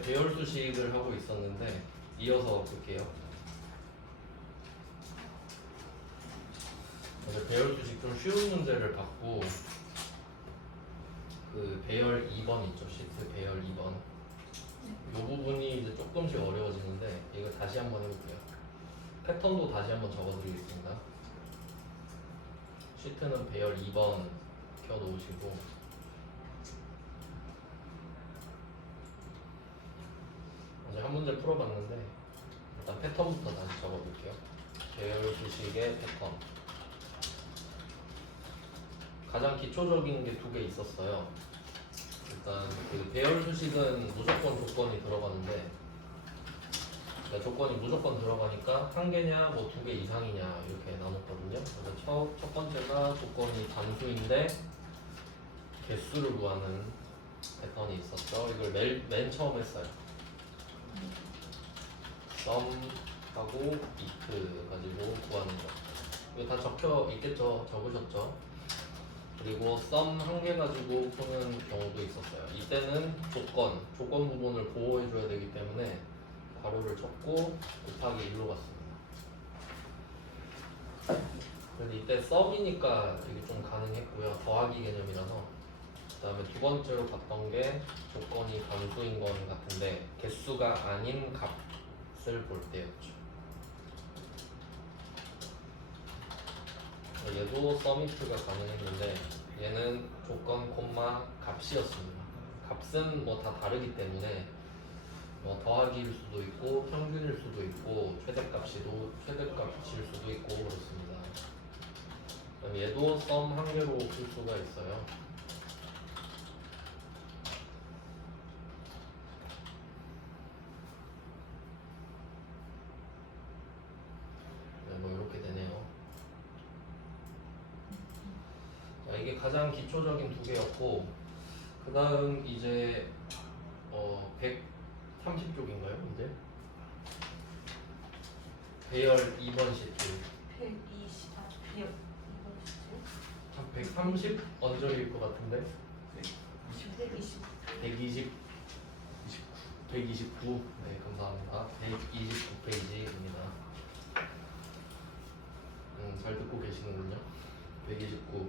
전에 배열 수식을 하고 있었는데 이어서 볼게요. 먼저 배열 수식 좀 쉬운 문제를 받고 그 배열 2번 있죠. 시트 배열 2번. 이 부분이 이제 조금씩 어려워지는데 이거 다시 한번 해볼게요. 패턴도 다시 한번 적어드리겠습니다. 시트는 배열 2번 켜놓으시고 어제 한 문제 풀어봤는데 일단 패턴부터 다시 적어볼게요. 배열 수식의 패턴. 가장 기초적인 게 두 개 있었어요. 일단 그 배열 수식은 무조건 조건이 들어가는데 그러니까 조건이 무조건 들어가니까 한 개냐 뭐 두 개 이상이냐 이렇게 나눴거든요. 그래서 첫 번째가 조건이 단수인데 개수를 구하는 패턴이 있었죠. 이걸 맨 처음 했어요. 썸하고 if 가지고 구하는 거. 이거 다 적혀 있겠죠? 적으셨죠? 그리고 썸 한 개 가지고 푸는 경우도 있었어요. 이때는 조건 부분을 보호해줘야 되기 때문에 괄호를 쳤고 곱하기 1로 갔습니다. 그래서 이때 썸이니까 이게 좀 가능했고요. 더하기 개념이라서. 그 다음에 두 번째로 봤던 게 조건이 단수인 건 같은데 개수가 아닌 값을 볼 때였죠. 얘도 서미트가 가능했는데 얘는 조건 콤마 값이었습니다. 값은 뭐 다 다르기 때문에 뭐 더하기일 수도 있고 평균일 수도 있고 최대값일 수도 있고 그렇습니다. 그럼 얘도 썸 한 개로 풀 수가 있어요. 네, 뭐 이렇게 되네요. 자, 이게 가장 기초적인 두 개였고 그 다음 이제 130쪽인가요? 이제 배열 2번 시트 120, 배열 2번 시트 한 130 언저리일 것 같은데 120 129 네 감사합니다. 129페이지입니다. 잘 듣고 계시는군요. 129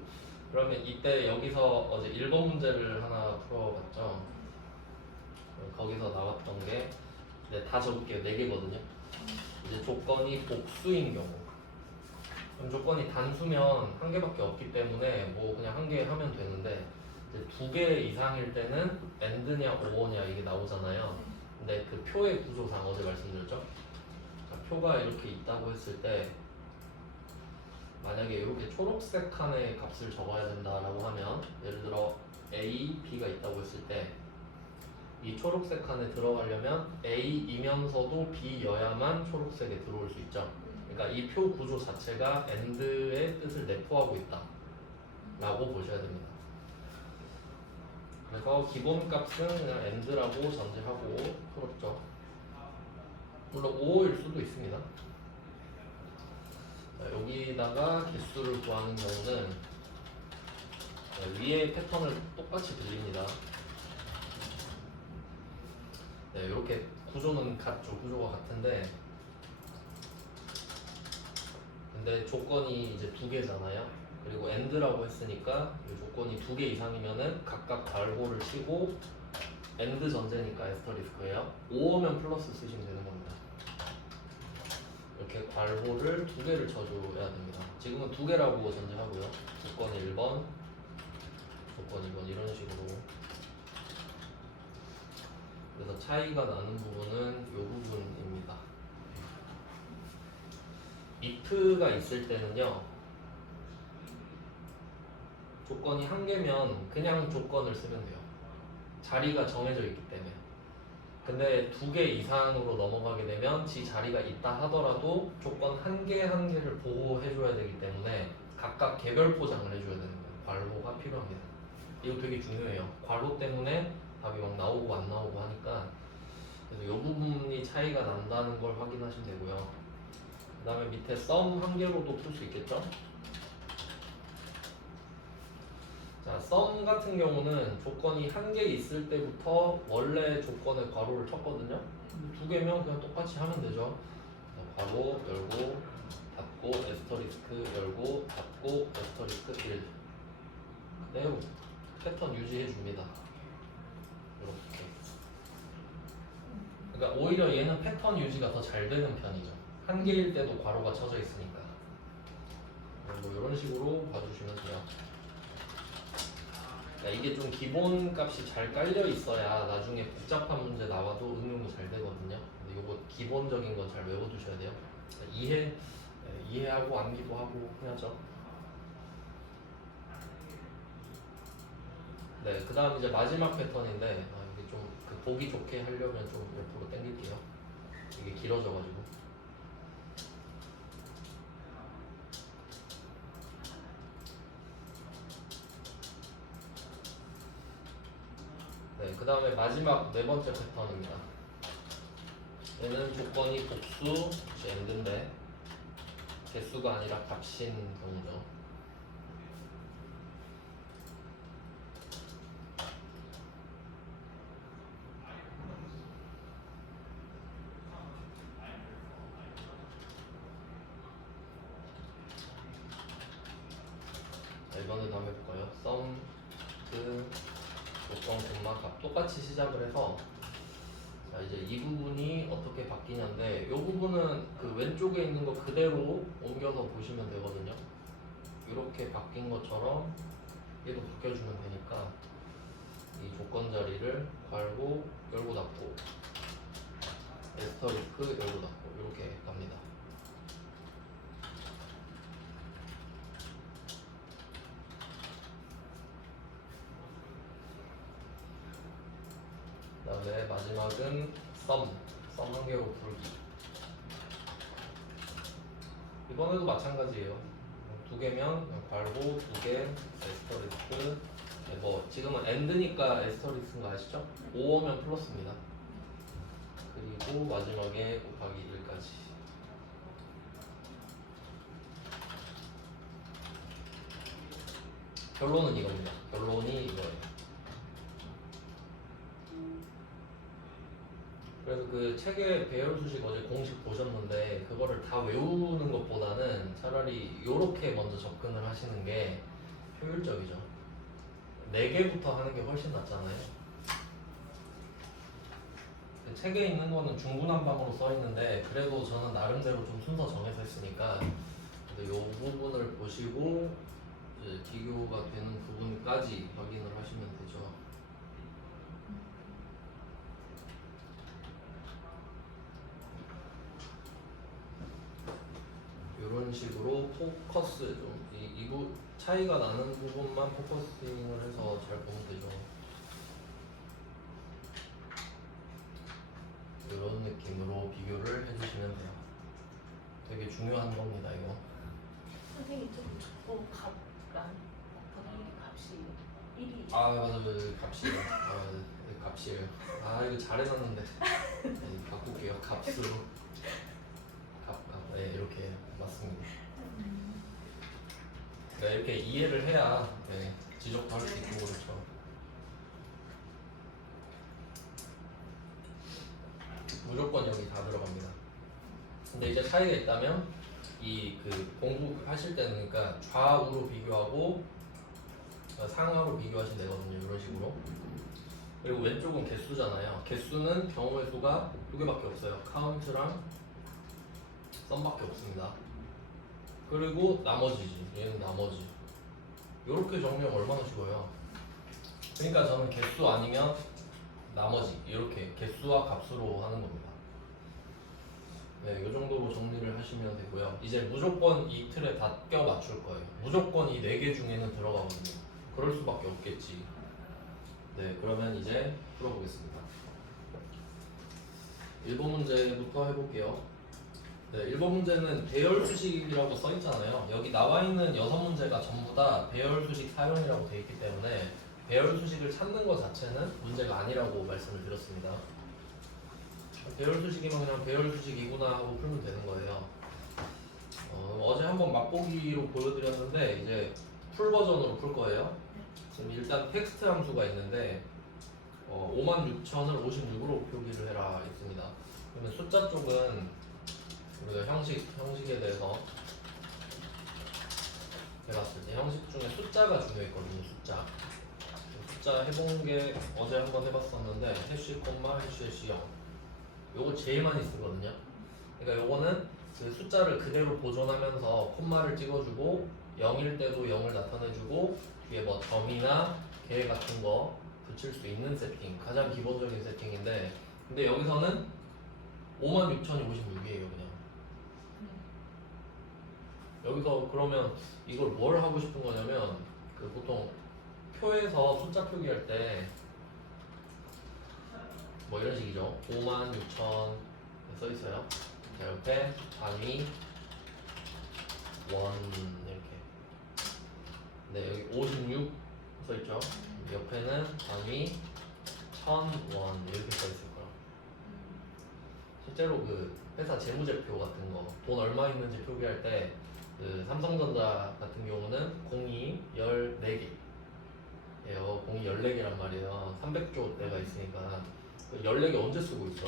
그러면 이때 여기서 어제 1번 문제를 하나 풀어봤죠. 거기서 나왔던 게 네, 다 적을게요. 4개거든요. 이제 조건이 복수인 경우 그럼 조건이 단수면 한 개밖에 없기 때문에 뭐 그냥 한 개 하면 되는데 이제 2개 이상일 때는 AND냐 OR냐 이게 나오잖아요. 근데 그 표의 구조상 어제 말씀드렸죠. 자, 표가 이렇게 있다고 했을 때 만약에 이렇게 초록색 칸에 값을 적어야 된다라고 하면 예를 들어 A, B가 있다고 했을 때 이 초록색 칸에 들어가려면 A이면서도 B여야만 초록색에 들어올 수 있죠. 그러니까 이 표 구조 자체가 AND의 뜻을 내포하고 있다 라고 보셔야 됩니다. 그래서 기본 값은 그냥 AND라고 전제하고 풀었죠. 물론 5일 수도 있습니다. 자, 여기다가 개수를 구하는 경우는 위에 패턴을 똑같이 빌립니다. 네, 이렇게 구조는 같죠. 구조가 같은데 근데 조건이 이제 2개잖아요. 그리고 AND라고 했으니까 이 조건이 2개 이상이면은 각각 괄호를 치고 AND 전제니까 에스터리스크예요. 5면 플러스 쓰시면 되는 겁니다. 이렇게 괄호를 2개를 쳐줘야 됩니다. 지금은 2개라고 전제하고요. 조건 1번, 조건 2번 이런 식으로. 그래서 차이가 나는 부분은 이 부분입니다. if가 있을 때는요. 조건이 한 개면 그냥 조건을 쓰면 돼요. 자리가 정해져 있기 때문에. 근데 2개 이상으로 넘어가게 되면 지 자리가 있다 하더라도 조건 한 개를 보호해줘야 되기 때문에 각각 개별 포장을 해줘야 되는 거예요. 괄호가 필요합니다. 이거 되게 중요해요. 괄호 때문에 답이 막 나오고 안 나오고 하니까 그래서 이 부분이 차이가 난다는 걸 확인하시면 되고요. 그 다음에 밑에 썸 한 개로도 풀 수 있겠죠? 자, 자, 썸 같은 경우는 조건이 한 개 있을 때부터 원래 조건의 괄호를 쳤거든요. 두 개면 그냥 똑같이 하면 되죠. 자, 괄호 열고 닫고 에스터리스크 열고 닫고 에스터리스크 1. 그대로 패턴 유지해 줍니다. 이렇게. 그러니까 오히려 얘는 패턴 유지가 더 잘 되는 편이죠. 한 개일 때도 괄호가 쳐져 있으니까. 뭐 이런 식으로 봐주시면 돼요. 이게 좀 기본 값이 잘 깔려 있어야 나중에 복잡한 문제 나와도 응용이 잘 되거든요. 근데 이거 기본적인 건 잘 외워두셔야 돼요. 이해하고 암기도 하고 해야죠. 네, 그 다음 이제 마지막 패턴인데 이게 좀 그 보기 좋게 하려면 좀 옆으로 당길게요. 이게 길어져가지고. 네, 그 다음에 마지막 네 번째 패턴입니다. 얘는 조건이 복수, end인데 개수가 아니라 값인 경우죠. 자, 이번에도 한번 해볼까요? 썸, 조건, 값 똑같이 시작을 해서 자, 이제 이 부분이 어떻게 바뀌냐인데 이 부분은 그 왼쪽에 있는 거 그대로 옮겨서 보시면 되거든요. 이렇게 바뀐 것처럼 얘도 바뀌어주면 되니까 이 조건 자리를 괄호 열고 닫고 에스터리스크 열고 닫고 이렇게 갑니다. 그 다음에 마지막은 썸 한 개로 풀기. 이번에도 마찬가지예요. 두 개면 괄호 두 개 에스터리스크. 뭐 지금은 end니까 에스터리스크인 거 아시죠? 5어면 플러스입니다. 그리고 마지막에 곱하기 1까지. 결론은 이겁니다. 결론이 이거예요. 그래서 그 책의 배열 수식 어제 공식 보셨는데 그거를 다 외우는 것보다는 차라리 이렇게 먼저 접근을 하시는 게 효율적이죠. 4개부터 하는 게 훨씬 낫잖아요. 그 책에 있는 거는 중구난방으로 써 있는데 그래도 저는 나름대로 좀 순서 정해서 했으니까 이 부분을 보시고 이제 비교가 되는 부분까지 확인을 하시면 되죠. 이런 식으로 포커스 이거 차이가 나는 부분만 포커싱을 해서 잘 보면 되죠. 이런 느낌으로 비교를 해주시면 돼요. 되게 중요한 겁니다, 이거. 선생님 좀 자꾸 값랑 곱하기 값이 1이 아 맞아, 값이에요. 값이에요. 이거 잘해놨는데. 네, 바꿀게요. 값으로. 네, 이렇게 맞습니다. 네, 이렇게 이해를 해야 지적도 할 수 있고 그렇죠. 무조건 여기 다 들어갑니다. 근데 이제 차이가 있다면 이 그 공부하실 때는 그러니까 좌우로 비교하고 상하로 비교하시면 되거든요. 이런 식으로. 그리고 왼쪽은 개수잖아요. 개수는 경우의 수가 2개밖에 없어요. 카운트랑 썸밖에 없습니다. 그리고 나머지지. 얘는 나머지. 이렇게 정리하면 얼마나 쉬워요. 그러니까 저는 개수 아니면 나머지 이렇게 개수와 값으로 하는 겁니다. 네, 이 정도로 정리를 하시면 되고요. 이제 무조건 이 틀에 다 껴 맞출 거예요. 무조건 이 4개 중에는 들어가거든요. 그럴 수밖에 없겠지. 네, 그러면 이제 풀어보겠습니다. 1번 문제부터 해볼게요. 네, 1번 문제는 배열 수식이라고 써 있잖아요. 여기 나와 있는 6문제가 전부 다 배열 수식 사용이라고 되어 있기 때문에 배열 수식을 찾는 것 자체는 문제가 아니라고 말씀을 드렸습니다. 배열 수식이면 그냥 배열 수식이구나 하고 풀면 되는 거예요. 어제 한번 맛보기로 보여드렸는데 이제 풀 버전으로 풀 거예요. 지금 일단 텍스트 함수가 있는데 56,000을 56으로 표기를 해라 있습니다. 그러면 숫자 쪽은 우리가 형식에 대해서 해봤을 때 형식 중에 숫자가 중요했거든요. 숫자 해본 게 어제 한번 해봤었는데 해시 콤마 해시 0 요거 제일 많이 쓰거든요. 그러니까 요거는 그 숫자를 그대로 보존하면서 콤마를 찍어주고 0일 때도 0을 나타내주고 뒤에 뭐 점이나 개 같은 거 붙일 수 있는 세팅, 가장 기본적인 세팅인데, 근데 여기서는 56,056이에요 그냥. 여기서 그러면 이걸 뭘 하고 싶은 거냐면, 그 보통 표에서 숫자 표기할 때 뭐 이런 식이죠. 56,000 써 있어요. 자, 옆에 단위 원 이렇게. 네, 여기 56 써 있죠. 옆에는 단위 1,000원 이렇게 써 있을 거예요. 실제로 그 회사 재무제표 같은 거, 돈 얼마 있는지 표기할 때 그 삼성전자 같은 경우는 02 14개. 예요. 02 14개란 말이에요. 300조 대가 있으니까 14개 언제 쓰고 있어?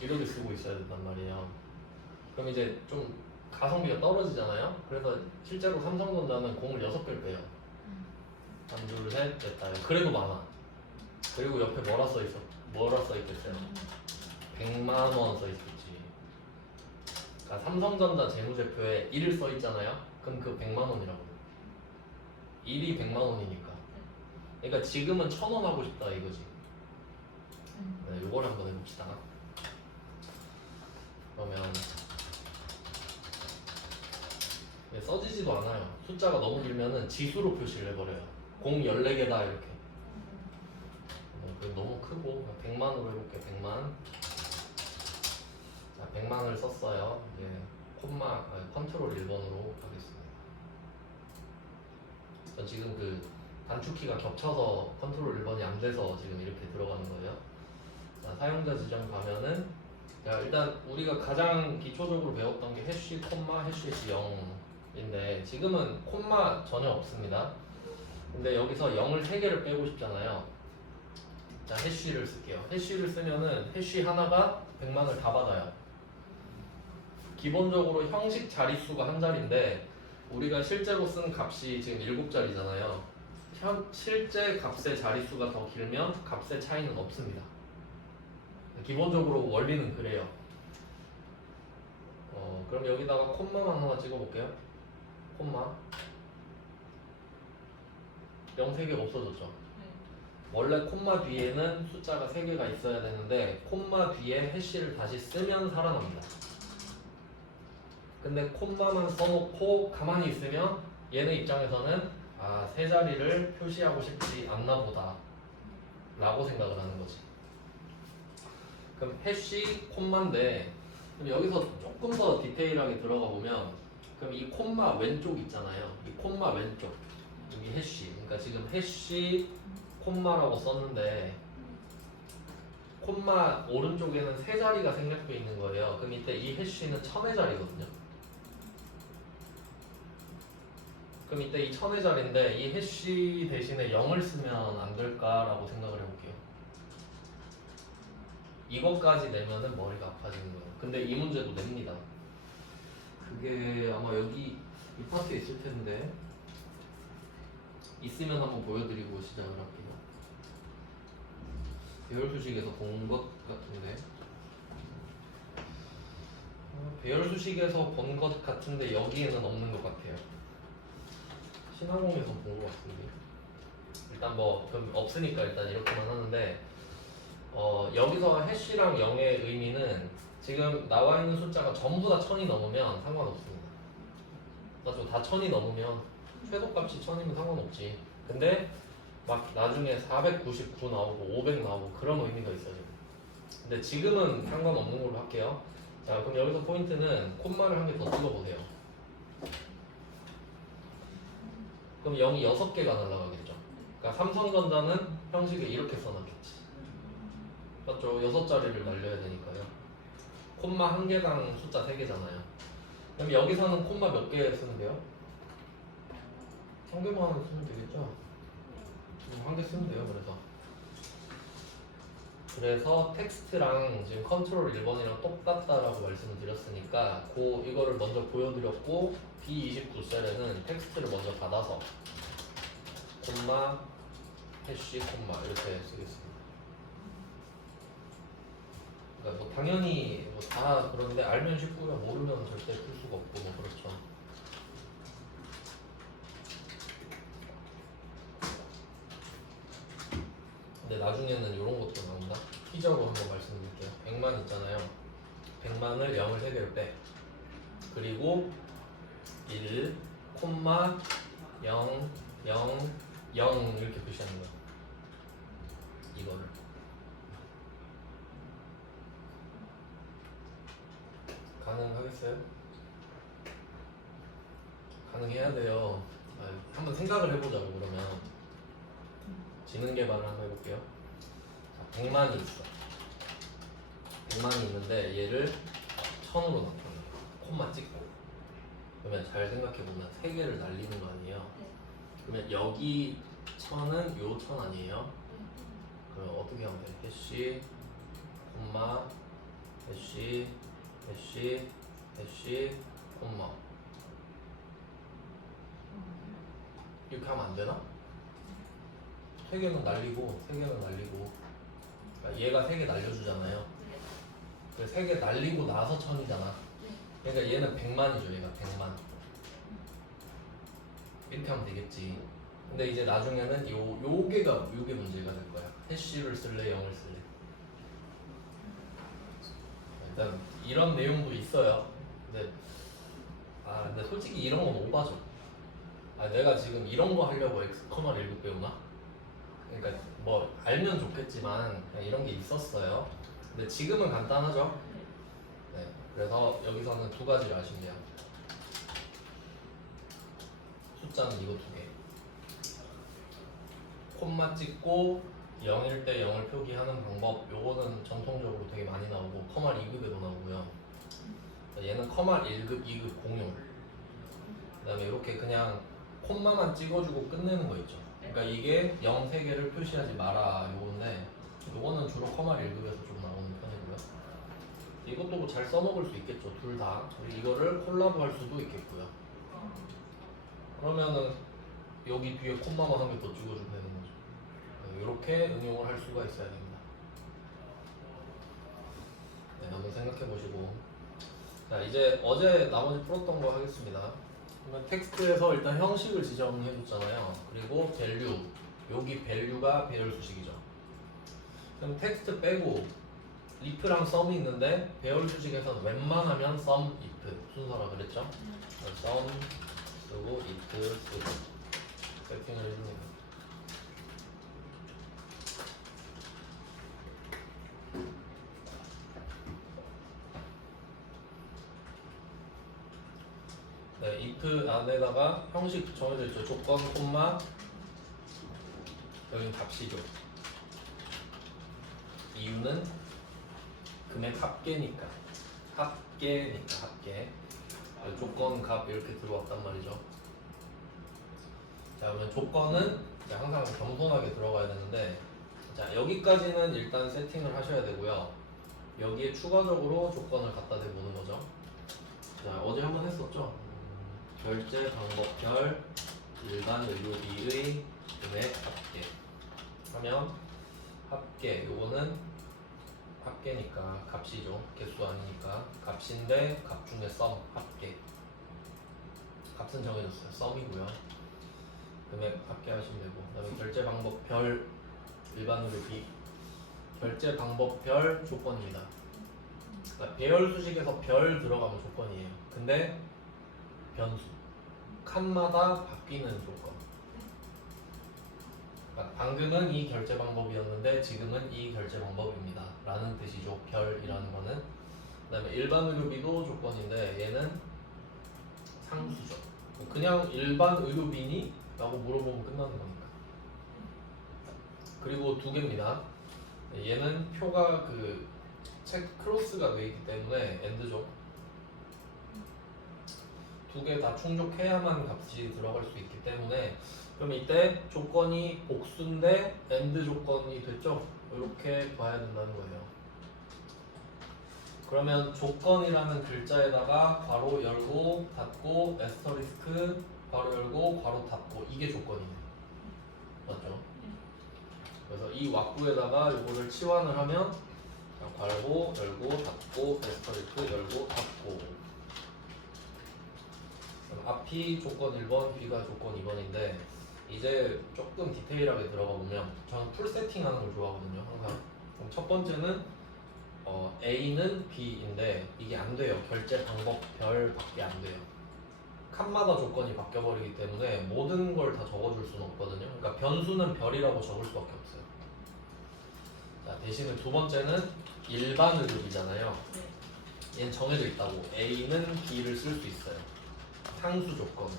이렇게 쓰고 있어야 된단 말이에요. 그럼 이제 좀 가성비가 떨어지잖아요. 그래서 실제로 삼성전자는 공을 6개를 빼요. 하나, 둘, 셋, 됐다. 그래도 많아. 그리고 옆에 뭐라 써 있겠어요? 100만 원 써 있겠지. 그러니까 삼성전자 재무제표에 1을 써 있잖아요. 그럼 그 100만 원이라고. 1이 100만 원이니까. 그러니까 지금은 1,000원 하고 싶다 이거지. 네, 요걸 한번 해봅시다. 그러면 써지지도 않아요. 숫자가 너무 길면은 지수로 표시를 해버려요. 공 14개다 이렇게. 너무 크고 100만으로 해볼게요. 100만. 자, 100만을 썼어요. 예, 컨트롤 1번으로 하겠습니다. 전 지금 그 단축키가 겹쳐서 컨트롤 1번이 안 돼서 지금 이렇게 들어가는 거예요. 자, 사용자 지정 가면은, 자, 일단 우리가 가장 기초적으로 배웠던 게 해시, 콤마, 해시 0인데 지금은 콤마 전혀 없습니다. 근데 여기서 0을 3개를 빼고 싶잖아요. 자, 해쉬를 쓸게요. 해쉬를 쓰면은 해쉬 하나가 100만을 다 받아요. 기본적으로 형식 자릿수가 한 자리인데 우리가 실제로 쓴 값이 지금 7자리잖아요. 실제 값의 자릿수가 더 길면 값의 차이는 없습니다. 기본적으로 원리는 그래요. 그럼 여기다가 콤마만 하나 찍어볼게요. 콤마 0 3개가 없어졌죠. 원래 콤마 뒤에는 숫자가 3개가 있어야 되는데 콤마 뒤에 해시를 다시 쓰면 살아납니다. 근데 콤마만 써놓고 가만히 있으면 얘네 입장에서는 세 자리를 표시하고 싶지 않나 보다 라고 생각을 하는 거지. 그럼 해시 콤마인데, 그럼 여기서 조금 더 디테일하게 들어가 보면, 그럼 이 콤마 왼쪽 있잖아요. 이 콤마 왼쪽 여기 해시, 그러니까 지금 해시 콤마라고 썼는데 콤마 오른쪽에는 3자리가 생략돼 있는 거예요. 그럼 이때 이 해시는 1000의 자리거든요. 그럼 이때 이 1000의 자리인데 이 해시 대신에 0을 쓰면 안 될까라고 생각을 해볼게요. 이것까지 내면은 머리가 아파지는 거예요. 근데 이 문제도 냅니다. 그게 아마 여기 이 파트에 있을 텐데, 있으면 한번 보여드리고 시작을 할게요. 배열 수식에서 본 것 같은데, 배열 수식에서 본 것 같은데 여기에는 없는 것 같아요. 신화공에서 본 것 같은데. 일단 뭐 그럼 없으니까 일단 이렇게만 하는데, 여기서 해시랑 0의 의미는 지금 나와 있는 숫자가 전부 다 1000이 넘으면 상관없습니다. 맞죠? 다 1000이 넘으면 최소값이 1000이면 상관없지. 근데 막 나중에 499 나오고 500 나오고 그런 의미가 있어요. 근데 지금은 상관없는 걸로 할게요. 자, 그럼 여기서 포인트는 콤마를 한 개 더 찍어보세요. 그럼 0이 6개가 날라가겠죠. 그러니까 삼성전자는 형식에 이렇게 써놨겠지. 맞죠? 6자리를 날려야 되니까요. 콤마 1개당 숫자 3개잖아요. 그럼 여기서는 콤마 몇 개 쓰는데요? 한 개만 쓰면 되겠죠? 한 개 쓰면 돼요. 그래서 텍스트랑 지금 컨트롤 1번이랑 똑같다라고 말씀을 드렸으니까 이거를 먼저 보여드렸고 B29셀에는 텍스트를 먼저 받아서 콤마 해시 콤마 이렇게 쓰겠습니다. 그러니까 뭐 당연히 뭐 다 그런데 알면 쉽고요. 모르면 절대 풀 수가 없고 뭐 그렇죠. 근데 나중에는 이런 것도 나온다. 피자로 한번 말씀드릴게요. 100만 있잖아요. 100만을 0을 3개를 빼. 그리고 1, 콤마 0, 0, 0 이렇게 표시하는 거야. 이거를. 가능하겠어요? 가능해야 돼요. 한번 생각을 해보자고 그러면. 지능 개발을 한번 해볼게요. 자, 100만이 있어. 100만이 있는데 얘를 1000으로 나타내. 콤마 찍고. 그러면 잘 생각해보면 3개를 날리는 거 아니에요? 그러면 여기 1000은 요 1000 아니에요? 그럼 어떻게 하면 돼? 해시, 콤마, 해시, 해시, 해시, 콤마. 이렇게 하면 안 되나? 3개는 날리고, 3개는 날리고. 그러니까 얘가 3개 날려주잖아요. 그래서 3개 날리고 나서 1000이잖아. 그러니까 얘는 100만이죠. 얘가 100만. 이렇게 하면 되겠지. 근데 이제 나중에는 요게 문제가 될 거야. 해시를 쓸래, 0을 쓸래. 일단 이런 내용도 있어요. 근데 솔직히 이런 건 오바죠. 내가 지금 이런 거 하려고 x, 1급 배우나? 그러니까 뭐 알면 좋겠지만 그냥 이런 게 있었어요. 근데 지금은 간단하죠. 네. 그래서 여기서는 2가지를 아시면 돼요. 숫자는 이거 2개. 콤마 찍고 0일 때 0을 표기하는 방법. 요거는 전통적으로 되게 많이 나오고 커말 2급에도 나오고요. 얘는 커말 1급, 2급 공용. 그 다음에 이렇게 그냥 콤마만 찍어주고 끝내는 거 있죠. 그러니까 이게 0 3개를 표시하지 마라 요건데 요거는 주로 커말 1급에서 좀 나오는 편이고요. 이것도 뭐 잘 써먹을 수 있겠죠. 둘 다. 이거를 콜라보 할 수도 있겠고요. 그러면은 여기 뒤에 콤마만 한 개 더 찍어주면 되는 거죠. 이렇게 응용을 할 수가 있어야 됩니다. 네, 한번 생각해 보시고. 자, 이제 어제 나머지 풀었던 거 하겠습니다. 그러면 텍스트에서 일단 형식을 지정해 줬잖아요. 그리고 밸류. 여기 밸류가 배열 수식이죠. 그럼 텍스트 빼고 if랑 sum이 있는데 배열 수식에서는 웬만하면 sum, if 순서라 그랬죠? sum 쓰고 if 쓰고 세팅을 해줍니다. 네, if 안에다가 형식 정해져 있죠. 조건, 콤마, 여기는 값이죠. 이유는 금액 합계니까. 합계. 조건, 값 이렇게 들어왔단 말이죠. 자, 그러면 조건은 항상 겸손하게 들어가야 되는데, 자, 여기까지는 일단 세팅을 하셔야 되고요. 여기에 추가적으로 조건을 갖다 대보는 거죠. 자, 어제 한번 했었죠. 결제 방법별 일반 의료비의 금액 합계 하면 합계 요거는 합계니까 값이죠. 개수 아니니까 값인데 값 중에 썸 합계 값은 정해졌어요. 썸이고요. 금액 합계 하시면 되고 그다음에 결제 방법별 일반 의료비 결제 방법별 조건입니다. 그러니까 배열 수식에서 별 들어가면 조건이에요. 근데 변수 칸마다 바뀌는 조건. 그러니까 방금은 이 결제 방법이었는데 지금은 이 결제 방법입니다. 라는 뜻이죠. 별이라는 거는. 그 다음에 일반 의료비도 조건인데 얘는 상수죠. 그냥 일반 의료비니? 라고 물어보면 끝나는 거니까. 그리고 2개입니다. 얘는 표가 책 크로스가 되어 있기 때문에 엔드죠. 두 개 다 충족해야만 값이 들어갈 수 있기 때문에 그럼 이때 조건이 복수인데 AND 조건이 됐죠? 이렇게 봐야 된다는 거예요. 그러면 조건이라는 글자에다가 괄호 열고 닫고 에스터리스크 괄호 열고 괄호 닫고 이게 조건이네. 맞죠? 그래서 이 왁구에다가 이거를 치환을 하면 괄호 열고 닫고 에스터리스크 열고 닫고 그럼 앞이 조건 1번, B가 조건 2번인데 이제 조금 디테일하게 들어가 보면 저는 풀 세팅하는 걸 좋아하거든요. 항상. 그럼 첫 번째는 A는 B인데 이게 안 돼요. 결제 방법 별밖에 안 돼요. 칸마다 조건이 바뀌어버리기 때문에 모든 걸 다 적어줄 수는 없거든요. 그러니까 변수는 별이라고 적을 수밖에 없어요. 자, 대신에 두 번째는 일반 의급이잖아요. 얘는 정해져 있다고. A는 B를 쓸 수 있어요. 상수 조건은.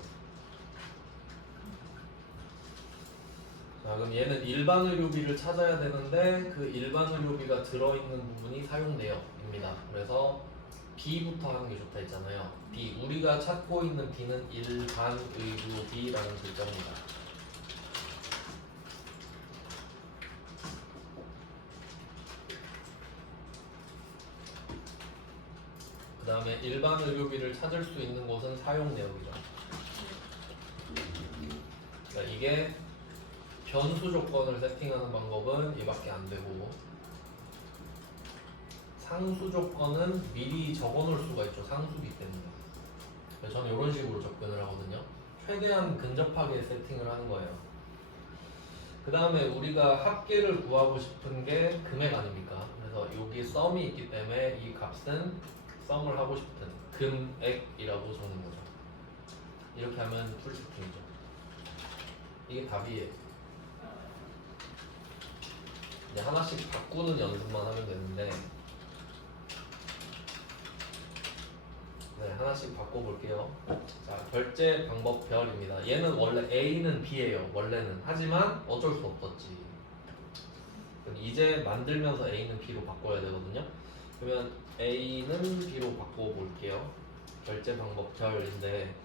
자, 그럼 얘는 일반 의료비를 찾아야 되는데 그 일반 의료비가 들어있는 부분이 사용내역입니다. 그래서 B부터 하는 게 좋다 했잖아요. B, 우리가 찾고 있는 B는 일반 의료비라는 글자입니다. 그 다음에 일반 의료비를 찾을 수 있는 곳은 사용내역이죠. 그러니까 이게 변수 조건을 세팅하는 방법은 이밖에 안 되고 상수 조건은 미리 적어놓을 수가 있죠. 상수기 때문에. 그래서 저는 이런 식으로 접근을 하거든요. 최대한 근접하게 세팅을 하는 거예요. 그 다음에 우리가 합계를 구하고 싶은 게 금액 아닙니까? 그래서 여기 썸이 있기 때문에 이 값은 썸을 하고 싶은 금액이라고 적는 거죠. 이렇게 하면 풀 세팅이죠. 이게 답이에요. 이제 하나씩 바꾸는 연습만 하면 되는데 네, 하나씩 바꿔볼게요. 자, 결제 방법 별입니다. 얘는 원래 A는 B예요. 원래는. 하지만 어쩔 수 없었지. 그럼 이제 만들면서 A는 B로 바꿔야 되거든요. 그러면 A는 B로 바꿔볼게요. 결제 방법 별인데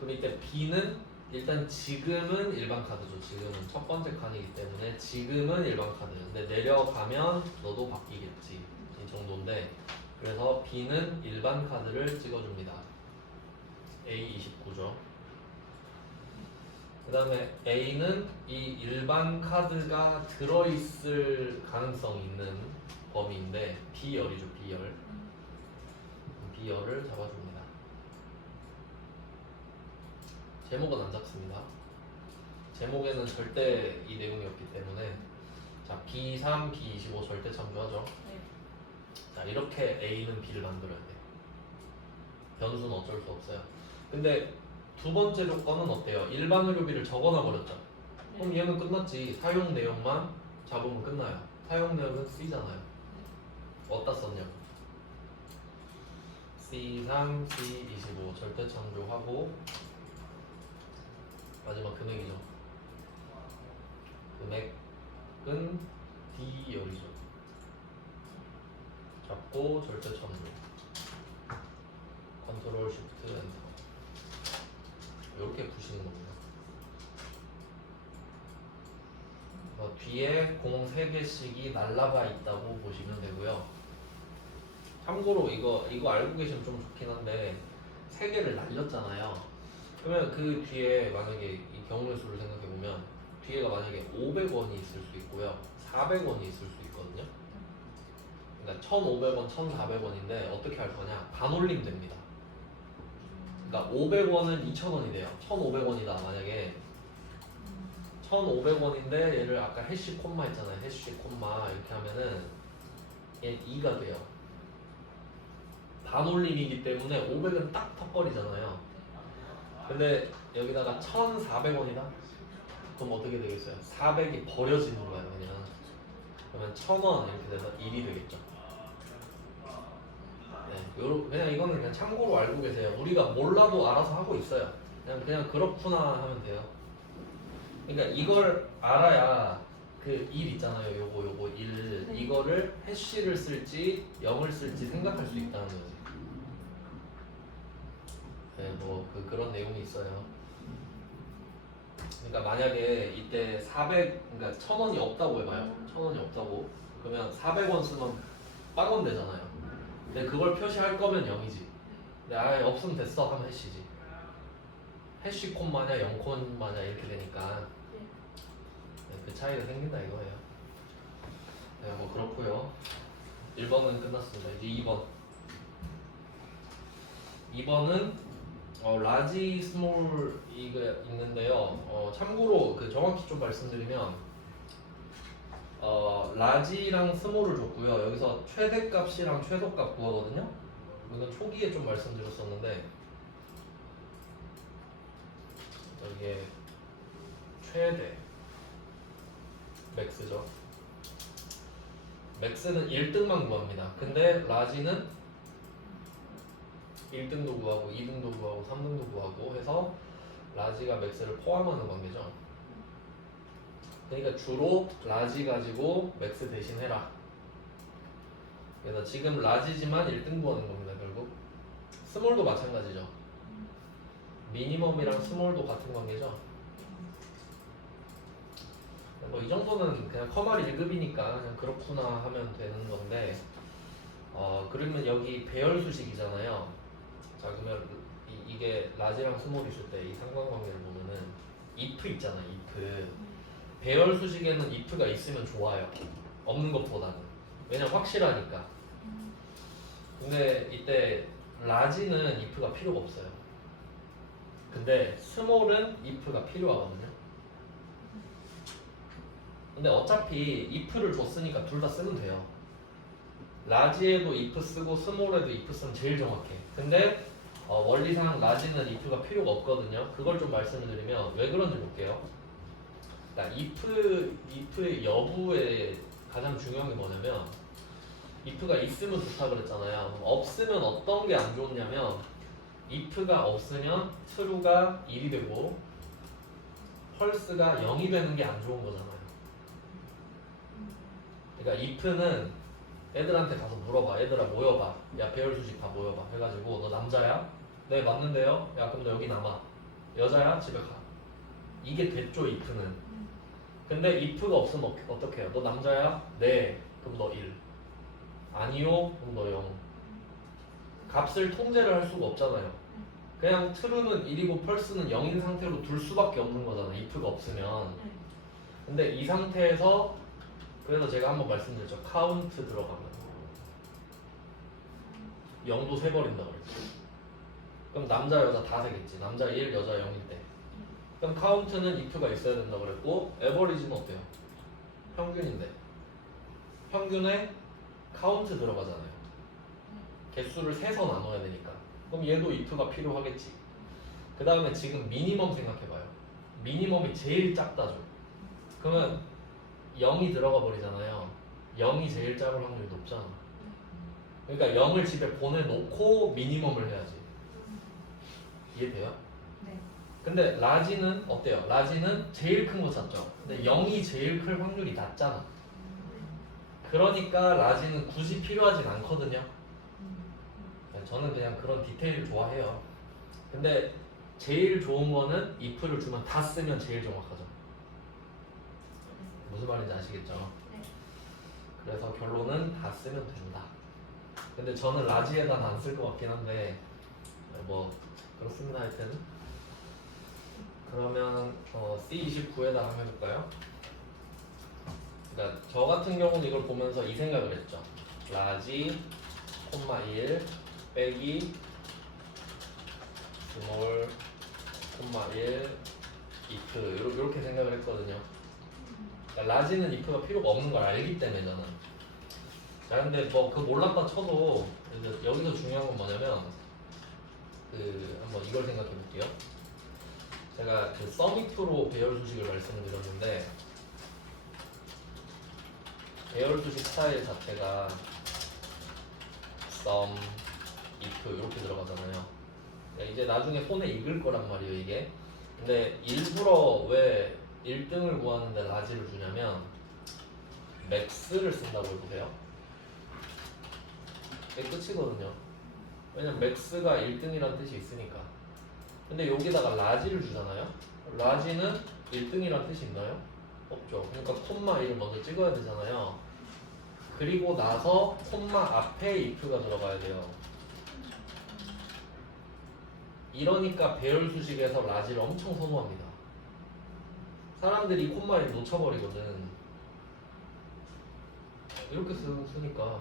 그럼 이때 B는 일단 지금은 일반 카드죠. 지금은 첫 번째 칸이기 때문에 지금은 일반 카드. 근데 내려가면 너도 바뀌겠지. 이 정도인데 그래서 B는 일반 카드를 찍어줍니다. A29죠. 그 다음에 A는 이 일반 카드가 들어있을 가능성이 있는 범위인데 B열이죠. B열. B열을 잡아줍니다. 제목은 안 잡습니다. 제목에는 절대 이 내용이 없기 때문에 자 B3, B25 절대 참조하죠. 자 이렇게 A는 B를 만들어야 돼. 변수는 어쩔 수 없어요. 근데 두 번째 조건은 어때요? 일반 의료비를 적어놔 버렸죠. 그럼 얘는 끝났지. 사용 내역만 잡으면 끝나요. 사용 내역은 C잖아요. 어디다 썼냐? C3, C25 절대 참조하고 마지막 금액이죠. 금액은 D열이죠. 잡고 절대 참조. 컨트롤 쉬프트 엔터. 이렇게 푸시는 겁니다. 뒤에 공 3개씩이 날라가 있다고 보시면 되고요. 참고로 이거 알고 계시면 좀 좋긴 한데 3개를 날렸잖아요. 그러면 그 뒤에 만약에 이 경우의 수를 생각해 보면 뒤에가 만약에 500원이 있을 수 있고요, 400원이 있을 수 있거든요. 그러니까 1,500원, 1,400원인데 어떻게 할 거냐? 반올림 됩니다. 그러니까 500원은 2,000원이 돼요. 1,500원이다 만약에 1,500원인데 얘를 아까 해시 콤마 했잖아요. 해시 콤마 이렇게 하면은 얘 2가 돼요. 반올림이기 때문에 500은 딱 턱걸이잖아요. 근데 여기다가 1,400원이다? 그럼 어떻게 되겠어요? 400이 버려지는 거예요 그냥. 그러면 1,000원 이렇게 돼서 1이 되겠죠. 네, 그냥 이거는 그냥 참고로 알고 계세요. 우리가 몰라도 알아서 하고 있어요. 그냥 그렇구나 하면 돼요. 그러니까 이걸 알아야 그 1 있잖아요. 요거 1 이거를 해시를 쓸지 0을 쓸지 생각할 수 있다는 거지. 네, 뭐 그런 내용이 있어요. 그러니까 만약에 이때 400, 그러니까 1,000원이 없다고 해봐요. 1,000원이 없다고. 그러면 400원 쓰면 빵원 되잖아요. 근데 그걸 표시할 거면 0이지. 근데 아예 없으면 됐어 하면 해시지. 해시 콤 마냐 0콤 마냐 이렇게 되니까 네, 그 차이가 생긴다 이거예요. 네, 뭐 그렇고요. 1번은 끝났습니다. 이제 2번. 2번은 라지 스몰 이거 있는데요. 참고로 그 정확히 좀 말씀드리면 라지랑 스몰을 줬고요. 여기서 최대값이랑 최소값 구하거든요. 이건 초기에 좀 말씀드렸었는데 여기에 최대 맥스죠. 맥스는 1등만 구합니다. 근데 라지는 1등도 구하고 2등도 구하고 3등도 구하고 해서 라지가 맥스를 포함하는 관계죠. 그러니까 주로 라지 가지고 맥스 대신해라. 그래서 지금 라지지만 1등 구하는 겁니다. 결국 스몰도 마찬가지죠. 미니멈이랑 스몰도 같은 관계죠. 뭐 이 정도는 그냥 커말 1급이니까 그냥 그렇구나 하면 되는 건데 그러면 여기 배열 수식이잖아요. 자 그러면 이게 라지랑 스몰 있을 때 이 상관관계를 보면은 if 있잖아요. if 배열 수식에는 if가 있으면 좋아요. 없는 것보다는. 왜냐면 확실하니까. 근데 이때 라지는 if가 필요가 없어요. 근데 스몰은 if가 필요하거든요. 근데 어차피 if를 줬으니까 둘 다 쓰면 돼요. 라지에도 if 쓰고 스몰에도 if 쓰면 제일 정확해. 근데 원리상 라지는 if가 필요가 없거든요. 그걸 좀 말씀을 드리면 왜 그런지 볼게요. 그러니까 if의 여부에 가장 중요한 게 뭐냐면 if가 있으면 좋다 그랬잖아요. 없으면 어떤 게 안 좋냐면 if가 없으면 true가 1이 되고 false가 0이 되는 게 안 좋은 거잖아요. 그러니까 if는 애들한테 가서 물어봐. 얘들아 모여봐. 야 배열 수식 다 모여봐. 해가지고 너 남자야? 네 맞는데요. 야 그럼 너 여기 남아. 여자야? 집에 가. 이게 됐죠 if는. 근데 if가 없으면 어떻게 해요? 너 남자야? 네. 그럼 너 1. 아니요? 그럼 너 0. 값을 통제를 할 수가 없잖아요. 그냥 true는 1이고 false는 0인 상태로 둘 수밖에 없는 거잖아. if가 없으면. 근데 이 상태에서 그래서 제가 한번 말씀드렸죠. count 들어가면 0도 세버린다 그랬죠. 그럼 남자 여자 다 세겠지. 남자 1 여자 0일 때. 그럼 count는 if가 있어야 된다 그랬고 average는 어때요? 평균인데 평균에 count 들어가잖아요. 개수를 세서 나눠야 되니까. 그럼 얘도 if가 필요하겠지. 그 다음에 지금 미니멈 생각해봐요. 미니멈이 제일 작다죠. 그러면 0이 들어가 버리잖아요. 0이 제일 작을 확률이 높잖아. 그러니까 0을 집에 보내놓고 미니멈을 해야지. 이해돼요? 네. 근데 라지는 어때요? 라지는 제일 큰 거 찾죠. 근데 0이 제일 클 확률이 낮잖아. 그러니까 라지는 굳이 필요하진 않거든요. 저는 그냥 그런 디테일을 좋아해요. 근데 제일 좋은 거는 if를 주면 다 쓰면 제일 정확하죠. 무슨 말인지 아시겠죠? 네. 그래서 결론은 다 쓰면 된다. 근데 저는 라지에다는 안 쓸 것 같긴 한데 뭐 그렇습니다. 하여튼 그러면 C29에다가 한번 해볼까요? 그러니까 저 같은 경우는 이걸 보면서 이 생각을 했죠. 라지 콤마 1 빼기 스몰 콤마 1 if 이렇게 생각을 했거든요. 그러니까 라지는 if가 필요가 없는 걸 알기 때문에 저는. 자 근데 뭐 그 몰랐다 쳐도 이제 여기서 중요한 건 뭐냐면 한번 이걸 생각해 볼게요. 제가 그 서밋으로 배열 수식을 말씀을 드렸는데 배열 수식 스타일 자체가 sum, if 이렇게 들어가잖아요. 그러니까 이제 나중에 손에 익을 거란 말이에요 이게. 근데 일부러 왜 1등을 구하는데 라지를 주냐면 맥스를 쓴다고 해보세요. 그게 끝이거든요. 왜냐면 맥스가 1등이라는 뜻이 있으니까. 근데 여기다가 라지를 주잖아요. 라지는 1등이란 뜻이 있나요? 없죠. 그러니까 콤마 1을 먼저 찍어야 되잖아요. 그리고 나서 콤마 앞에 if가 들어가야 돼요. 이러니까 배열 수식에서 라지를 엄청 선호합니다. 사람들이 콤마 1 놓쳐버리거든. 이렇게 쓰니까.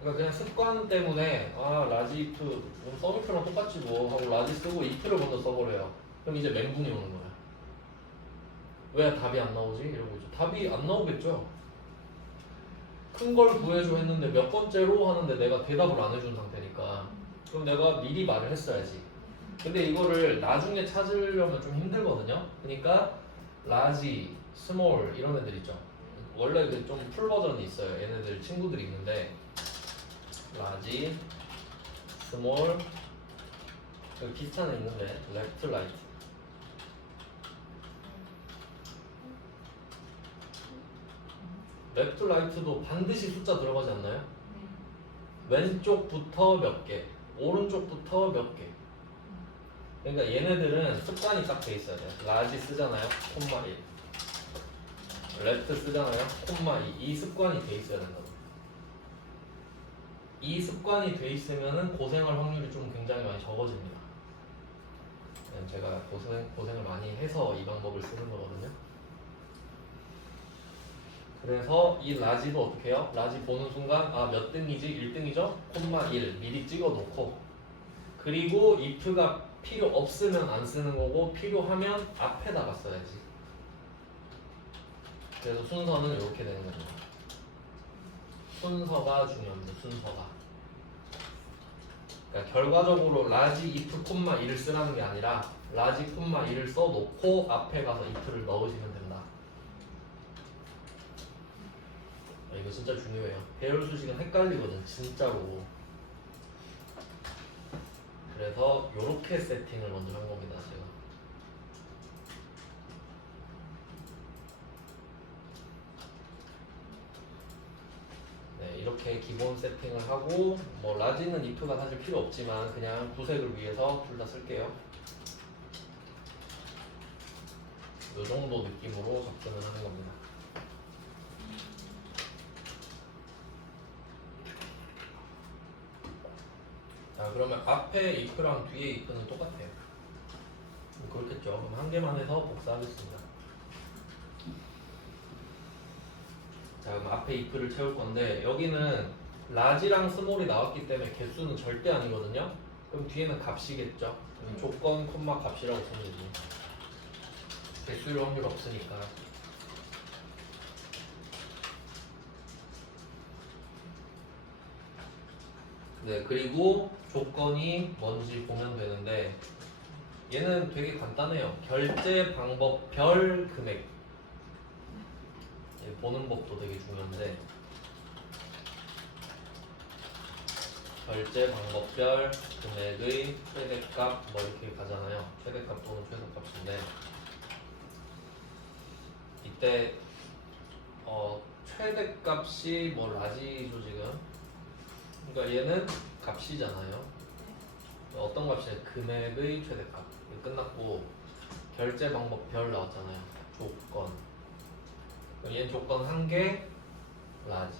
그러니까 그냥 습관 때문에 아 라지 if 서미프랑 똑같지 뭐 하고 라지 쓰고 if를 먼저 써버려요. 그럼 이제 멘붕이 오는 거야. 왜 답이 안 나오지? 이러고 있죠. 답이 안 나오겠죠. 큰 걸 구해줘 했는데 몇 번째로 하는데 내가 대답을 안 해준 상태니까 그럼 내가 미리 말을 했어야지. 근데 이거를 나중에 찾으려면 좀 힘들거든요. 그러니까 라지, 스몰 이런 애들 있죠. 원래 그 좀 풀 버전이 있어요. 얘네들 친구들이 있는데 라지, 스몰 여기 비슷한 애 있는데 레프트, 라이트 레프트, 라이트도 반드시 숫자 들어가지 않나요? 왼쪽부터 몇 개, 오른쪽부터 몇 개. 그러니까 얘네들은 습관이 딱 돼 있어야 돼요. 라지 쓰잖아요, 콤마 1. 레프트 쓰잖아요, 콤마 2. 이 습관이 돼 있어야 된다고. 이 습관이 돼 있으면은 고생할 확률이 좀 굉장히 많이 적어집니다. 제가 고생을 많이 해서 이 방법을 쓰는 거거든요. 그래서 이 라지도 어떻게 해요? 라지 보는 순간 아 몇 등이지? 1등이죠? 콤마 1 미리 찍어 놓고 그리고 if가 필요 없으면 안 쓰는 거고 필요하면 앞에다가 써야지. 그래서 순서는 이렇게 되는 겁니다. 순서가 중요합니다. 순서가. 그러니까 결과적으로 라지 if 콤마 1을 쓰라는 게 아니라 라지 콤마 1을 써놓고 앞에 가서 if를 넣으시면 된다. 이거 진짜 중요해요. 배열 수식은 헷갈리거든 진짜로. 그래서 이렇게 세팅을 먼저 한 겁니다. 제가. 네, 이렇게 기본 세팅을 하고 뭐 라지는 if가 사실 필요 없지만 그냥 구색을 위해서 둘 다 쓸게요. 이 정도 느낌으로 접근을 하는 겁니다. 자, 그러면 앞에 if랑 뒤에 if는 똑같아요. 그렇겠죠. 그럼 한 개만 해서 복사하겠습니다. 자, 그럼 앞에 if를 채울 건데 여기는 라지랑 스몰이 나왔기 때문에 개수는 절대 아니거든요. 그럼 뒤에는 값이겠죠. 그럼 조건 콤마 값이라고 쓰면 되지. 개수일 확률 없으니까. 네, 그리고 조건이 뭔지 보면 되는데 얘는 되게 간단해요. 결제 방법별 금액. 보는 법도 되게 중요한데 결제 방법별 금액의 최대값 뭐 이렇게 가잖아요. 최대값 또는 최소값인데 이때 최대값이 뭐 라지죠 지금. 그러니까 얘는 값이잖아요. 어떤 값이냐? 금액의 최대값. 끝났고 결제 방법별 나왔잖아요. 조건. 얘는 조건 1개 라지.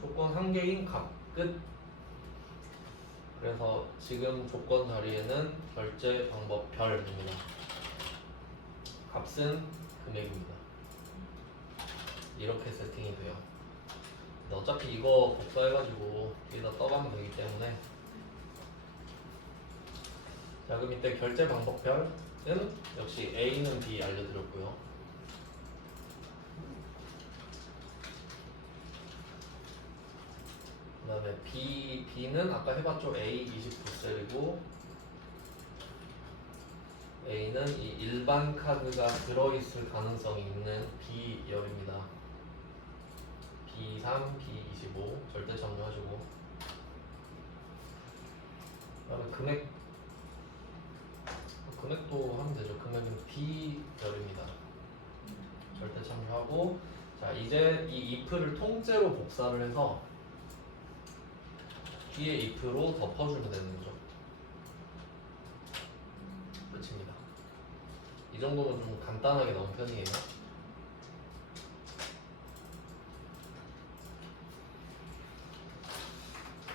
조건 1개인 값. 끝. 그래서 지금 조건 자리에는 결제 방법 별입니다. 값은 금액입니다. 이렇게 세팅이 돼요. 근데 어차피 이거 복사해가지고 여기다 떠가면 되기 때문에 자 그럼 이때 결제 방법 별은 역시 A는 B 알려드렸고요. 그 다음에 B는 아까 해봤죠. A 29셀이고 A는 이 일반 카드가 들어있을 가능성이 있는 B열입니다. B3, B25 절대 참조하시고 그 다음에 금액도 하면 되죠. 금액은 B열입니다. 절대 참조하고 자 이제 이 if를 통째로 복사를 해서 뒤에 if로 덮어주면 되는 거죠. 이 정도면 좀 간단하게 나온 편이에요.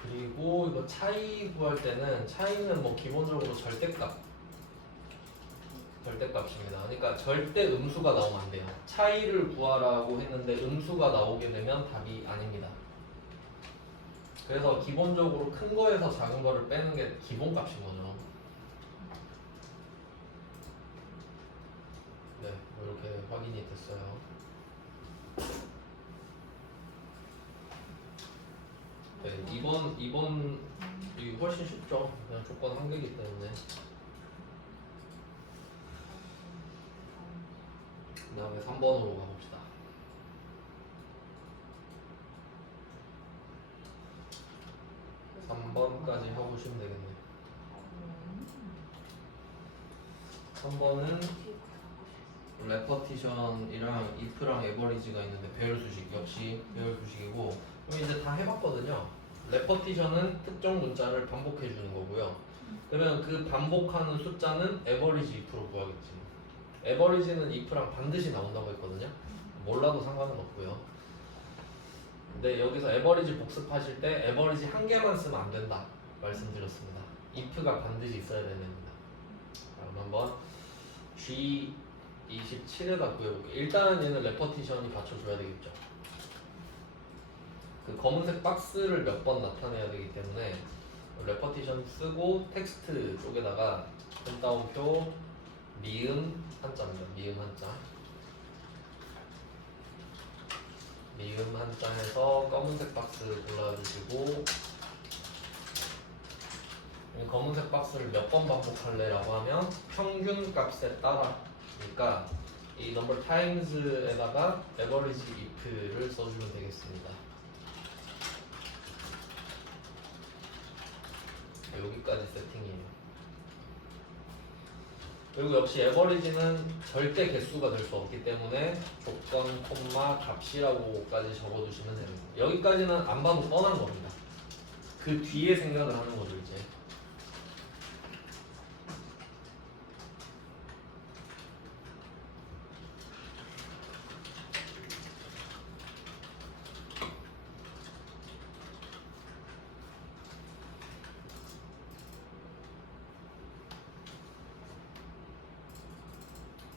그리고 이거 차이 구할 때는 차이는 뭐 기본적으로 절대값입니다. 그러니까 절대 음수가 나오면 안 돼요. 차이를 구하라고 했는데 음수가 나오게 되면 답이 아닙니다. 그래서 기본적으로 큰 거에서 작은 거를 빼는 게 기본값인 거죠. 네, 뭐 이렇게 확인이 됐어요. 네, 이번 이게 훨씬 쉽죠. 그냥 조건 한 개이기 때문에. 그 다음에 3번으로 가봅시다. 3번까지 하고 오시면 되겠네. 3번은 레퍼티션이랑 if랑 에버리지가 있는데 배열 수식 역시 배열 수식이고, 그럼 이제 다 해봤거든요. 레퍼티션은 특정 문자를 반복해 주는 거고요. 그러면 그 반복하는 숫자는 에버리지 if로 구하겠지. 에버리지는 if랑 반드시 나온다고 했거든요. 몰라도 상관은 없고요. 근데 여기서 에버리지 복습하실 때 에버리지 한 개만 쓰면 안 된다 말씀드렸습니다. if가 반드시 있어야 됩니다. 그럼 한번 G27에다 구해볼게요. 일단은 얘는 레퍼티션이 받쳐줘야 되겠죠. 그 검은색 박스를 몇 번 나타내야 되기 때문에 레퍼티션 쓰고 텍스트 쪽에다가 펜따옴표 미음 한자입니다. 미음 한자. 미음 한자에서 검은색 박스 골라주시고, 이 검은색 박스를 몇 번 반복할래? 라고 하면 평균 값에 따라, 그러니까 이 number times에다가 average if를 써주면 되겠습니다. 여기까지 세팅이에요. 그리고 역시 에버리지는 절대 개수가 될 수 없기 때문에 조건, 콤마, 값이라고까지 적어두시면 됩니다. 여기까지는 안 봐도 뻔한 겁니다. 그 뒤에 생각을 하는 거죠, 이제.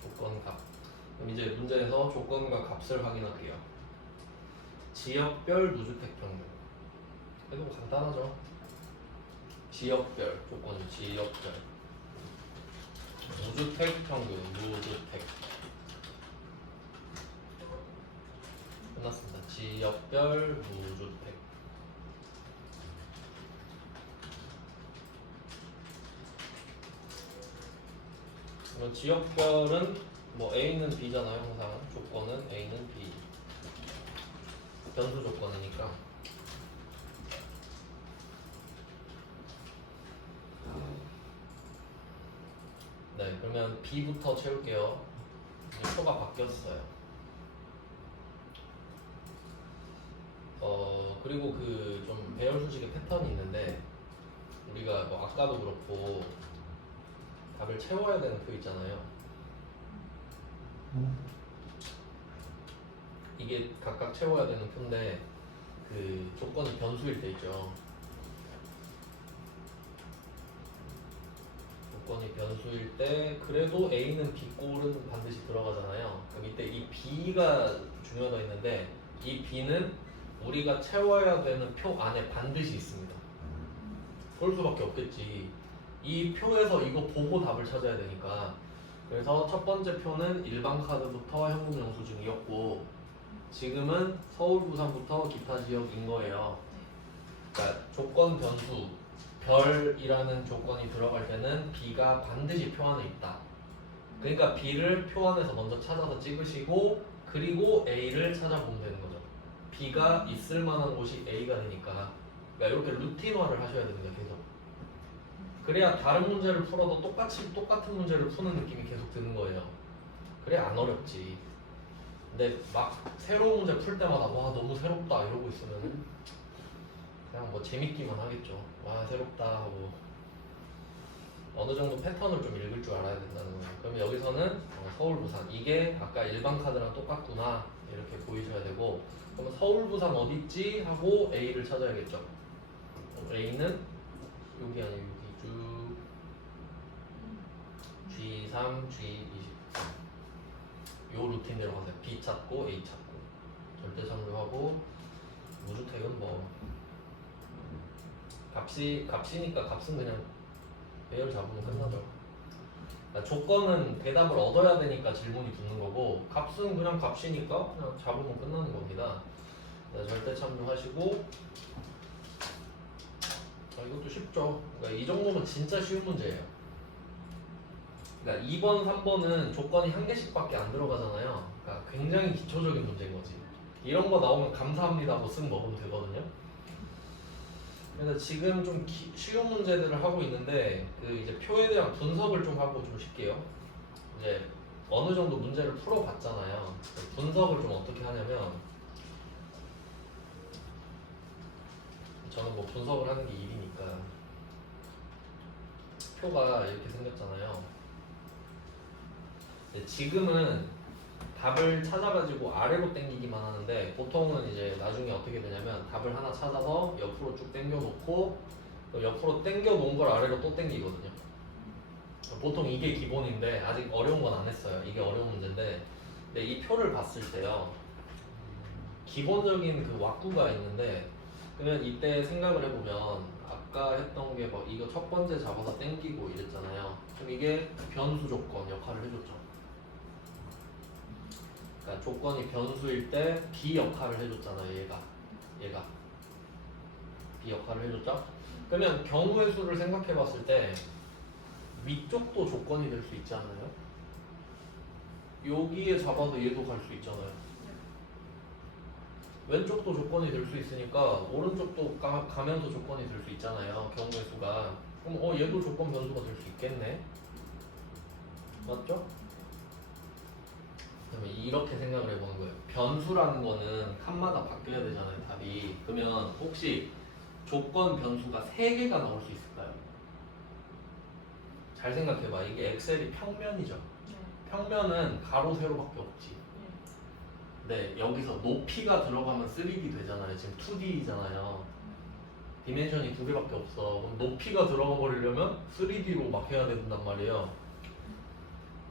조건, 값. 그럼 이제 문제에서 조건과 값을 확인할게요. 지역별 무주택 평균. 그래도 간단하죠. 지역별 조건이 지역별 무주택 평균 무주택 끝났습니다. 지역별 무주택. 그럼 지역별은 뭐 A는 B잖아요. 항상 조건은 A는 B. 변수 조건이니까. 네, 그러면 B부터 채울게요. 이제 표가 바뀌었어요. 그리고 그 좀 배열 수식의 패턴이 있는데, 우리가 뭐 아까도 그렇고 답을 채워야 되는 표 있잖아요. 이게 각각 채워야 되는 표인데, 그 조건이 변수일 때 있죠. 조건이 변수일 때 그래도 A는 B 꼴은 반드시 들어가잖아요. 그럼 이때 이 B가 중요하다 했는데, 이 B는 우리가 채워야 되는 표 안에 반드시 있습니다. 그럴 수밖에 없겠지. 이 표에서 이거 보고 답을 찾아야 되니까. 그래서 첫 번째 표는 일반 카드부터 현금 영수증이었고, 지금은 서울, 부산부터 기타 지역인 거예요. 그러니까 조건 변수 별이라는 조건이 들어갈 때는 B가 반드시 표 안에 있다. 그러니까 B를 표 안에서 먼저 찾아서 찍으시고, 그리고 A를 찾아보면 되는 거죠. B가 있을 만한 곳이 A가 되니까. 그러니까 이렇게 루틴화를 하셔야 됩니다. 계속. 그래야 다른 문제를 풀어도 똑같은 문제를 푸는 느낌이 계속 드는 거예요. 그래야 안 어렵지. 근데 막 새로운 문제 풀 때마다 와 너무 새롭다 이러고 있으면 그냥 뭐 재밌기만 하겠죠. 와 새롭다 하고. 어느 정도 패턴을 좀 읽을 줄 알아야 된다는 거예요. 그럼 여기서는 서울, 부산 이게 아까 일반 카드랑 똑같구나 이렇게 보이셔야 되고 그러면 서울, 부산 어디 있지? 하고 A를 찾아야겠죠. A는 여기 아니면 여기 쭉 G3, G20 요 루틴대로 가세요. B 찾고 A 찾고 절대 참조하고 무주택은 뭐 값이니까 값은 그냥 배열 잡으면 끝나죠. 그러니까 조건은 대답을 얻어야 되니까 질문이 붙는 거고 값은 그냥 값이니까 그냥 잡으면 끝나는 겁니다. 절대 참조하시고 이것도 쉽죠. 그러니까 이 정도면 진짜 쉬운 문제예요. 그러니까 2번, 3번은 조건이 한 개씩밖에 안 들어가잖아요. 그러니까 굉장히 기초적인 문제인 거지. 이런 거 나오면 감사합니다 하고 쓱 먹으면 되거든요. 그래서 지금 좀 쉬운 문제들을 하고 있는데 그 이제 표에 대한 분석을 좀 하고 좀 쉴게요. 이제 어느 정도 문제를 풀어봤잖아요. 분석을 좀 어떻게 하냐면 저는 뭐 분석을 하는 게 일이니까 표가 이렇게 생겼잖아요. 근데 지금은 답을 찾아가지고 아래로 당기기만 하는데 보통은 이제 나중에 어떻게 되냐면 답을 하나 찾아서 옆으로 쭉 당겨 놓고 옆으로 당겨 놓은 걸 아래로 또 당기거든요. 보통 이게 기본인데 아직 어려운 건 안 했어요. 이게 어려운 문제인데 근데 이 표를 봤을 때요 기본적인 그 왁구가 있는데 그러면 이때 생각을 해보면 아까 했던 게 막 이거 첫 번째 잡아서 당기고 이랬잖아요. 그럼 이게 변수 조건 역할을 해줬죠. 그러니까 조건이 변수일 때 B 역할을 해줬잖아요. 얘가 B 역할을 해줬죠. 그러면 경우의 수를 생각해봤을 때 위쪽도 조건이 될 수 있지 않나요? 여기에 잡아도 얘도 갈 수 있잖아요. 왼쪽도 조건이 될 수 있으니까 오른쪽도 가면서 조건이 될 수 있잖아요. 경우의 수가. 그럼 얘도 조건 변수가 될 수 있겠네. 맞죠? 그러면 이렇게 생각을 해보는 거예요. 변수라는 거는 칸마다 바뀌어야 되잖아요, 답이. 그러면 혹시 조건 변수가 3개가 나올 수 있을까요? 잘 생각해봐. 이게 엑셀이 평면이죠. 평면은 가로, 세로밖에 없지. 네, 여기서 높이가 들어가면 3D 되잖아요. 지금 2D잖아요. 디멘션이 2개밖에 없어. 그럼 높이가 들어가 버리려면 3D로 막 해야 된단 말이에요.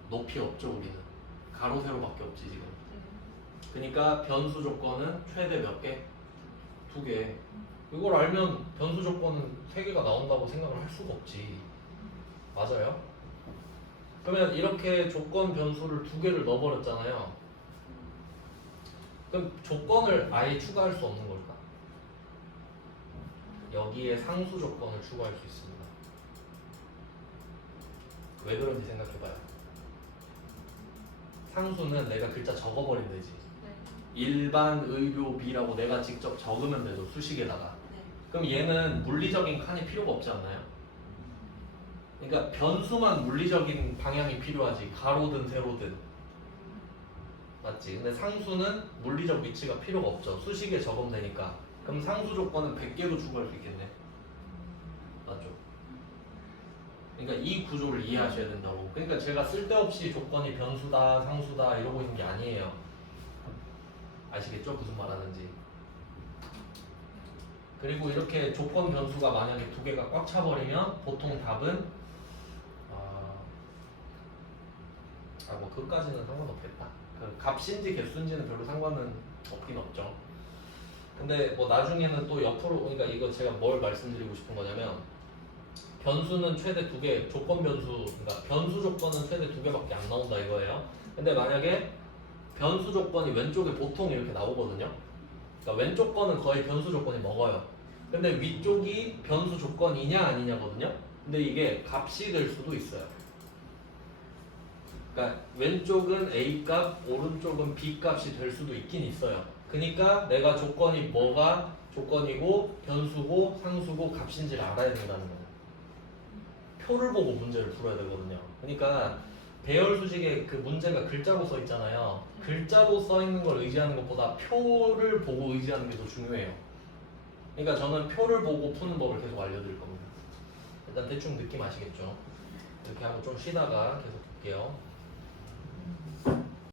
높이 없죠, 우리는. 가로, 세로밖에 없지, 지금. 그러니까 변수 조건은 최대 몇 개? 2개. 이걸 알면 변수 조건은 3개가 나온다고 생각을 할 수가 없지. 맞아요? 그러면 이렇게 조건 변수를 2개를 넣어버렸잖아요. 그럼 조건을 아예 추가할 수 없는 걸까? 여기에 상수 조건을 추가할 수 있습니다. 왜 그런지 생각해봐요. 상수는 내가 글자 적어버리면 되지. 일반, 의료, 비라고 내가 직접 적으면 되죠. 수식에다가. 그럼 얘는 물리적인 칸이 필요가 없지 않나요? 그러니까 변수만 물리적인 방향이 필요하지. 가로든 세로든. 맞지? 근데 상수는 물리적 위치가 필요가 없죠. 수식에 적으면 되니까. 그럼 상수 조건은 100개도 추가할 수 있겠네. 맞죠? 그러니까 이 구조를 이해하셔야 된다고. 그러니까 제가 쓸데없이 조건이 변수다, 상수다 이러고 있는 게 아니에요. 아시겠죠? 무슨 말 하는지. 그리고 이렇게 조건 변수가 만약에 2개가 꽉 차버리면 보통 답은 뭐 그까지는 상관없겠다. 그 값인지 개수인지는 별로 상관은 없긴 없죠. 근데 뭐 나중에는 또 옆으로, 그러니까 이거 제가 뭘 말씀드리고 싶은 거냐면 변수는 최대 2개, 조건 변수, 그러니까 변수 조건은 최대 2개밖에 안 나온다 이거예요. 근데 만약에 변수 조건이 왼쪽에 보통 이렇게 나오거든요. 그러니까 왼쪽 거는 거의 변수 조건이 먹어요. 근데 위쪽이 변수 조건이냐 아니냐거든요. 근데 이게 값이 될 수도 있어요. 그러니까 왼쪽은 A 값, 오른쪽은 B 값이 될 수도 있긴 있어요. 그러니까 내가 조건이 뭐가 조건이고 변수고 상수고 값인지를 알아야 된다는 거예요. 표를 보고 문제를 풀어야 되거든요. 그러니까 배열 수식에 그 문제가 글자로 써 있잖아요. 글자로 써 있는 걸 의지하는 것보다 표를 보고 의지하는 게 더 중요해요. 그러니까 저는 표를 보고 푸는 법을 계속 알려드릴 겁니다. 일단 대충 느낌 아시겠죠? 이렇게 하고 좀 쉬다가 계속 볼게요.